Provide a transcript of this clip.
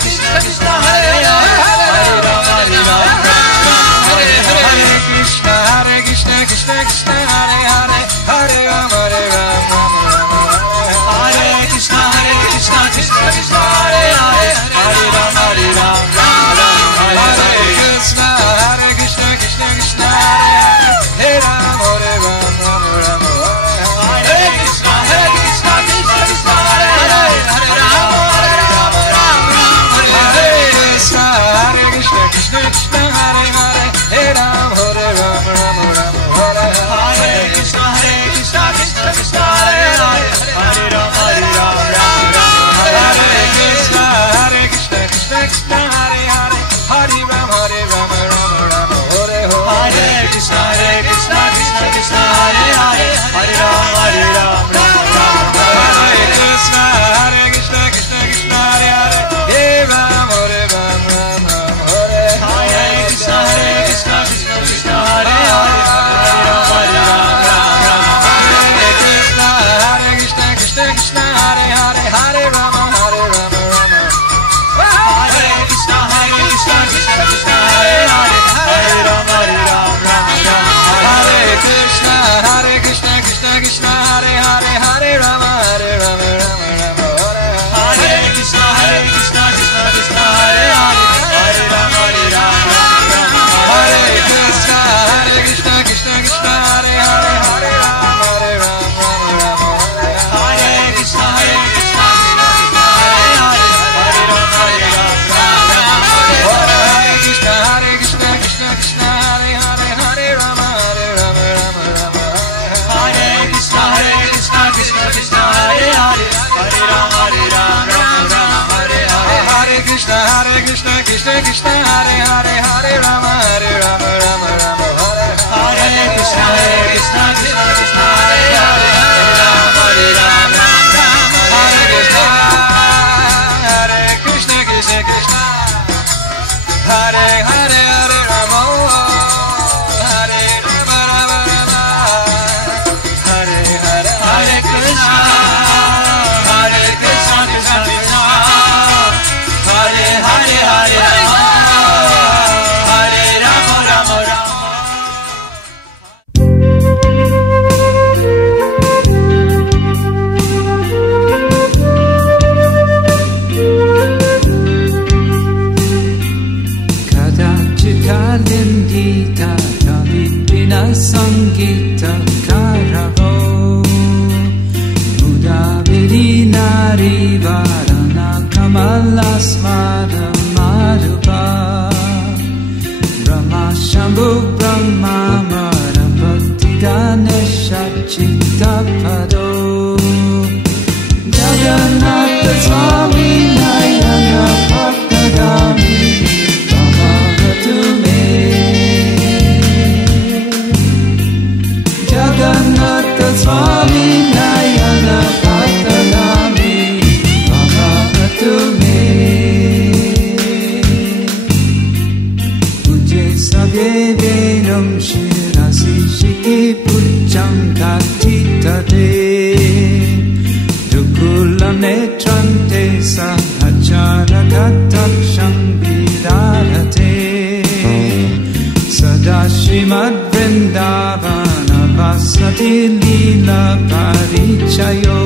Krishna Krishna Hare Hare Hare Rama Hare Krishna Hare Krishna Krishna Krishna Hare Hare Hare Rama Hare Krishna Krishna Krishna Hare Hare Hare Rama Hare Krishna Hare Krishna Krishna Krishna Hare Hare Rama Hare Hare Krishna Krishna Krishna Hare Hare Hare Rama Hare Krishna Hare Krishna Krishna Krishna Hare Hare Hare Rama Hare Krishna Krishna Krishna Hare Hare Hare Rama Hare Krishna Hare Krishna Krishna Krishna Hare Hare Hare Rama Hare Krishna Hare Krishna Krishna Krishna Hare Hare Hare Rama Hare Krishna Hare Krishna Krishna Krishna Hare Hare Hare Rama Hare Krishna Hare Krishna Krishna Krishna Hare Hare Hare Krishna Krishna Krishna Hare Hare Hare Rama Hare Krishna Hare Krishna Krishna Krishna Hare Hare Hare Rama Hare Krishna Hare Krishna Krishna Krishna Hare Hare Hare Rama Hare Krishna Hare Krishna Krishna Krishna Hare Hare Hare Rama Hare Krishna Hare Krishna Krishna Krishna Hare Hare Hare Rama Hare Krishna Hare Krishna Krishna Hare Hare Hare Rama Hare Krishna Hare Krishna Krishna Krishna Hare Hare Hare Rama Hare Krishna Hare Krishna Krishna Krishna Hare Hare Hare Rama Hare Krishna Hare Krishna Krishna Krishna Hare Hare Hare Rama Hare Krishna Hare Krishna Krishna Krishna Hare Hare Hare Rama Hare Krishna Hare Krishna Krishna Krishna Hare Hare Hare Rama Hare Rama Rama Hare Hare Hare Krishna Hare Krishna Krishna Krishna Hare Hare Hare Rama Hare Rama Rama Rama Kalindita Kalipina Sangita Karavo Udavirina Rivarana Kamalasvada Madhuba Brahma Shambhu Brahma Marapati Ganesha Chittapado Jagannatha Swami Nayana Bhaktagami Jagannatha Swami Nayana Bhaktagami Bhavatu me Ujje Sabye Venam Shirasi Shiki Pucham Katitate Dukula Netrante Sahachara Kataksham Vidharate Sada Srimad Vrindavana Vasati Lila Parichayo